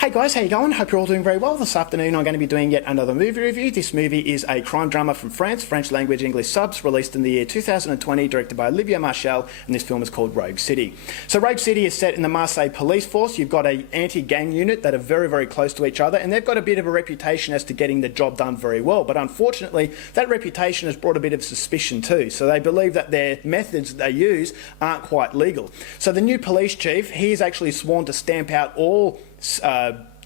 Hey guys, how you going? Hope you're all doing very well. This afternoon I'm going to be doing yet another movie review. This movie is a crime drama from France, French language, English subs, released in the year 2020, directed by Olivier Marseille, and this film is called Rogue City. So Rogue City is set in the Marseille police force. You've got an anti-gang unit that are very, very close to each other, and they've got a bit of a reputation as to getting the job done very well. But unfortunately, that reputation has brought a bit of suspicion too. So they believe that their methods they use aren't quite legal. So the new police chief, he is actually sworn to stamp out all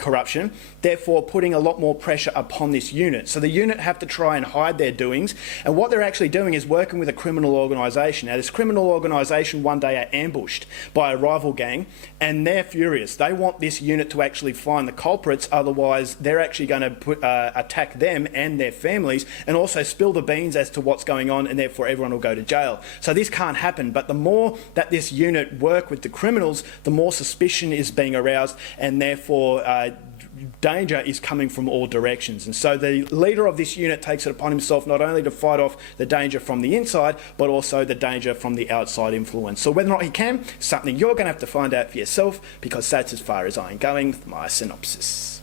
corruption, therefore putting a lot more pressure upon this unit. So the unit have to try and hide their doings, and what they're actually doing is working with a criminal organisation. Now this criminal organisation one day are ambushed by a rival gang, and they're furious. They want this unit to actually find the culprits, otherwise they're actually going to attack them and their families, and also spill the beans as to what's going on, and therefore everyone will go to jail. So this can't happen, but the more that this unit work with the criminals, the more suspicion is being aroused, and therefore danger is coming from all directions. And so the leader of this unit takes it upon himself not only to fight off the danger from the inside, but also the danger from the outside influence. So whether or not he can, something you're going to have to find out for yourself, because that's as far as I'm going with my synopsis.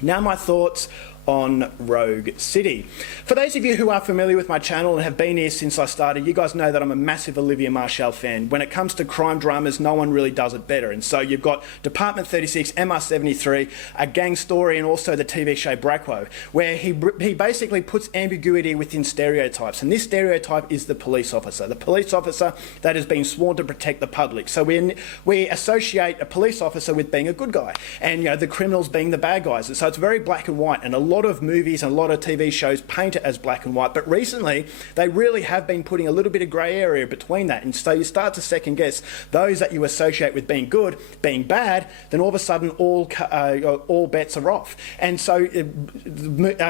Now my thoughts on Rogue City. For those of you who are familiar with my channel and have been here since I started, you guys know that I'm a massive Olivier Marseille fan. When it comes to crime dramas, no one really does it better. And so you've got Department 36, MR73, A Gang Story, and also the TV show Bracwo, where he basically puts ambiguity within stereotypes. And this stereotype is the police officer that has been sworn to protect the public. So we associate a police officer with being a good guy, and the criminals being the bad guys. And so it's very black and white, and a lot of movies and a lot of TV shows paint it as black and white, but recently they really have been putting a little bit of grey area between that, and so you start to second guess those that you associate with being good, being bad, then all of a sudden all bets are off. And so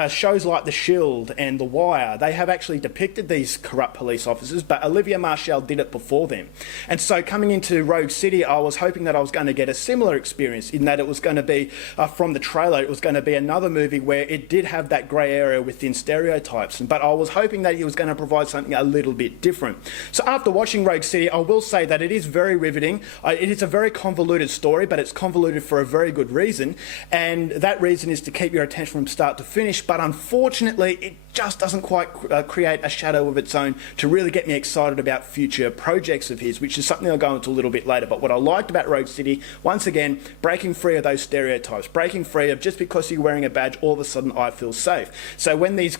shows like The Shield and The Wire, they have actually depicted these corrupt police officers, but Olivier Marseille did it before them. And so coming into Rogue City, I was hoping that I was going to get a similar experience, in that it was going to be, from the trailer, it was going to be another movie where it did have that grey area within stereotypes, but I was hoping that he was going to provide something a little bit different. So after watching Rogue City, I will say that it is very riveting. It is a very convoluted story, but it's convoluted for a very good reason, and that reason is to keep your attention from start to finish, but unfortunately it just doesn't quite create a shadow of its own to really get me excited about future projects of his, which is something I'll go into a little bit later. But what I liked about Rogue City, once again, breaking free of those stereotypes, breaking free of just because you're wearing a badge, all of a sudden I feel safe. So when these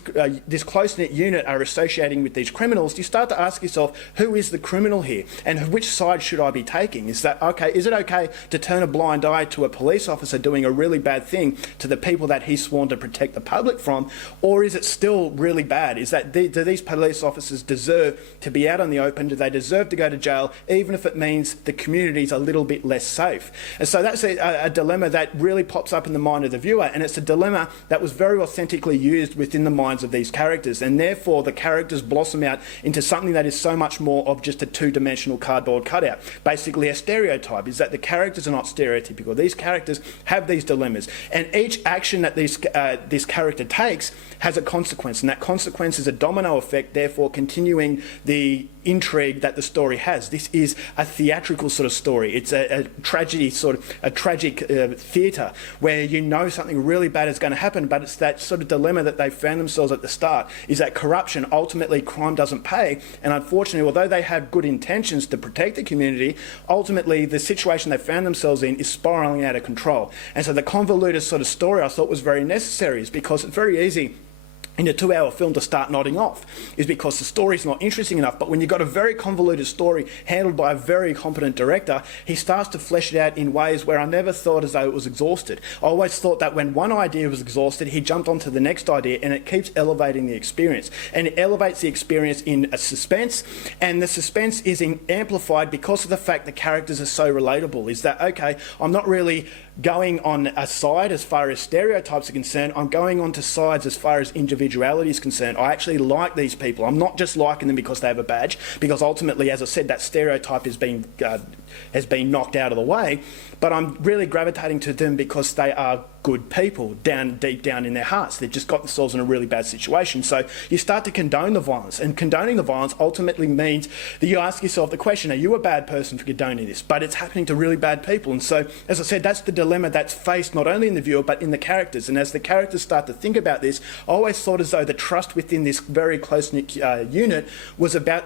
this close-knit unit are associating with these criminals, you start to ask yourself, who is the criminal here, and which side should I be taking? Is that okay? Is it okay to turn a blind eye to a police officer doing a really bad thing to the people that he's sworn to protect the public from, or is it still really bad? Is that do these police officers deserve to be out on the open? Do they deserve to go to jail, even if it means the community's a little bit less safe? And so that's a dilemma that really pops up in the mind of the viewer, and it's a dilemma that was very authentically used within the minds of these characters, and therefore the characters blossom out into something that is so much more of just a two-dimensional cardboard cutout. Basically a stereotype is that the characters are not stereotypical. These characters have these dilemmas, and each action that this character takes has a consequence, and that consequence is a domino effect, therefore continuing the intrigue that the story has. This is a theatrical sort of story. It's a tragedy, sort of a tragic theatre, where you know something really bad is going to happen, but it's that sort of dilemma that they found themselves at the start, is that corruption, ultimately crime doesn't pay, and unfortunately, although they have good intentions to protect the community, ultimately the situation they found themselves in is spiralling out of control. And so the convoluted sort of story I thought was very necessary, is because it's very easy in a 2-hour film to start nodding off, is because the story's not interesting enough. But when you've got a very convoluted story handled by a very competent director, he starts to flesh it out in ways where I never thought as though it was exhausted. I always thought that when one idea was exhausted, he jumped onto the next idea, and it keeps elevating the experience. And it elevates the experience in a suspense, and the suspense is amplified because of the fact the characters are so relatable. Is that, okay, I'm not really going on a side as far as stereotypes are concerned, I'm going on to sides as far as individuality is concerned. I actually like these people. I'm not just liking them because they have a badge, because ultimately, as I said, that stereotype is being has been knocked out of the way, but I'm really gravitating to them because they are good people deep down in their hearts. They've just got themselves in a really bad situation. So you start to condone the violence, and condoning the violence ultimately means that you ask yourself the question, are you a bad person for condoning this? But it's happening to really bad people. And so, as I said, that's the dilemma that's faced not only in the viewer but in the characters. And as the characters start to think about this, I always thought as though the trust within this very close-knit unit was about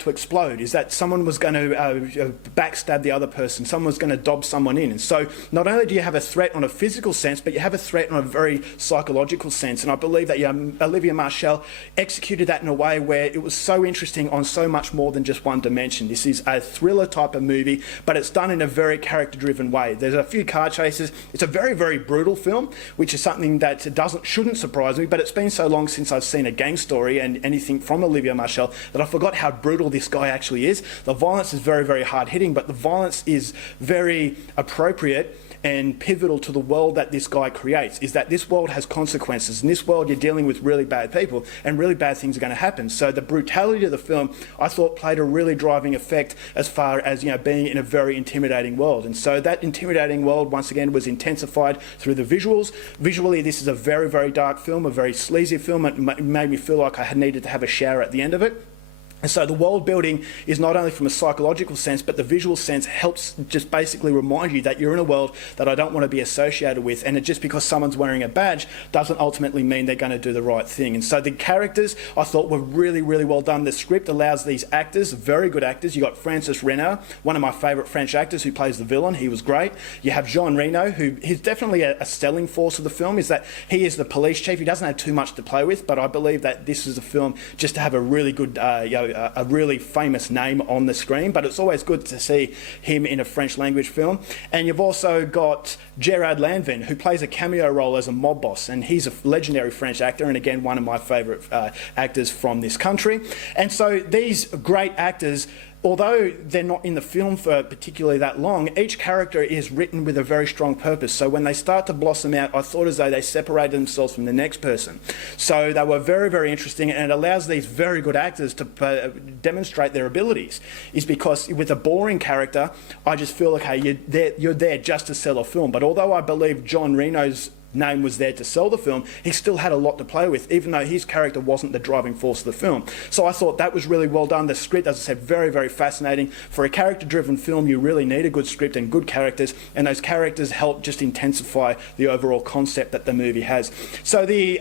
to explode, is that someone was going to backstab the other person, someone was going to dob someone in. And so not only do you have a threat on a physical sense, but you have a threat on a very psychological sense. And I believe that Olivia Marshall executed that in a way where it was so interesting on so much more than just one dimension. This is a thriller type of movie, but it's done in a very character-driven way. There's a few car chases. It's a very, very brutal film, which is something that shouldn't surprise me, but it's been so long since I've seen a gang story and anything from Olivia Marshall that I forgot how brutal this guy actually is. The violence is very, very hard-hitting, but the violence is very appropriate and pivotal to the world that this guy creates, is that this world has consequences. In this world, you're dealing with really bad people, and really bad things are going to happen. So the brutality of the film, I thought, played a really driving effect as far as, being in a very intimidating world. And so that intimidating world, once again, was intensified through the visuals. Visually, this is a very, very dark film, a very sleazy film. It made me feel like I had needed to have a shower at the end of it. And so the world building is not only from a psychological sense, but the visual sense helps just basically remind you that you're in a world that I don't want to be associated with. And just because someone's wearing a badge doesn't ultimately mean they're going to do the right thing. And so the characters, I thought, were really, really well done. The script allows these actors, very good actors. You got Francis Reynaud, one of my favourite French actors, who plays the villain. He was great. You have Jean Reno, who he's definitely a selling force of the film, is that he is the police chief. He doesn't have too much to play with, but I believe that this is a film just to have a really good, a really famous name on the screen, but it's always good to see him in a French language film. And you've also got Gerard Lanvin, who plays a cameo role as a mob boss, and he's a legendary French actor, and again, one of my favourite actors from this country. And so these great actors, although they're not in the film for particularly that long, each character is written with a very strong purpose. So when they start to blossom out, I thought as though they separated themselves from the next person. So they were very, very interesting, and it allows these very good actors to demonstrate their abilities. Is because with a boring character, I just feel, okay, you're there just to sell a film. But although I believe John Reno's name was there to sell the film, he still had a lot to play with, even though his character wasn't the driving force of the film. So I thought that was really well done. The script, as I said, very, very fascinating. For a character-driven film, you really need a good script and good characters, and those characters help just intensify the overall concept that the movie has. So the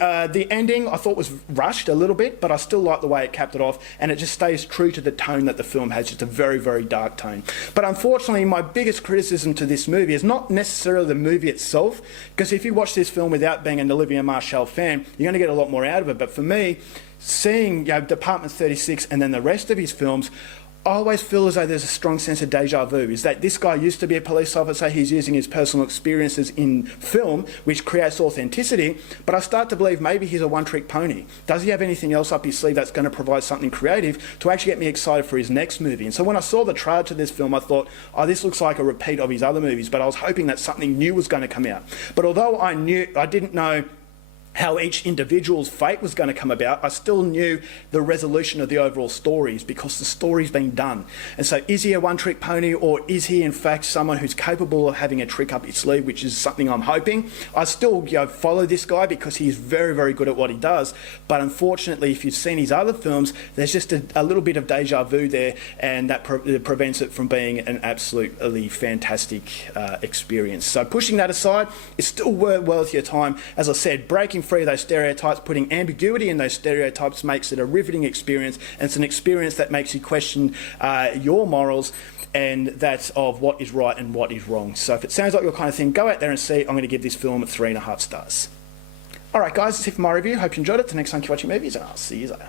ending, I thought, was rushed a little bit, but I still like the way it capped it off, and it just stays true to the tone that the film has, just a very, very dark tone. But unfortunately, my biggest criticism to this movie is not necessarily the movie itself, because if you watch this film without being an Olivia Marshall fan, you're going to get a lot more out of it. But for me, seeing Department 36 and then the rest of his films, I always feel as though there's a strong sense of deja vu, is that this guy used to be a police officer, he's using his personal experiences in film, which creates authenticity, but I start to believe maybe he's a one-trick pony. Does he have anything else up his sleeve that's going to provide something creative to actually get me excited for his next movie? And so when I saw the trailer to this film, I thought, oh, this looks like a repeat of his other movies, but I was hoping that something new was going to come out. But although I didn't know how each individual's fate was going to come about, I still knew the resolution of the overall stories, because the story's been done. And so is he a one-trick pony, or is he in fact someone who's capable of having a trick up his sleeve, which is something I'm hoping. I still follow this guy because he's very, very good at what he does, but unfortunately, if you've seen his other films, there's just a little bit of deja vu there, and that prevents it from being an absolutely fantastic experience. So pushing that aside, it's still worth your time. As I said, breaking free of those stereotypes, putting ambiguity in those stereotypes makes it a riveting experience, and it's an experience that makes you question your morals and that of what is right and what is wrong. So if it sounds like your kind of thing, go out there and see. I'm going to give this film 3.5 stars. Alright guys, that's it for my review. Hope you enjoyed it. Till next time, keep watching movies, and I'll see you later.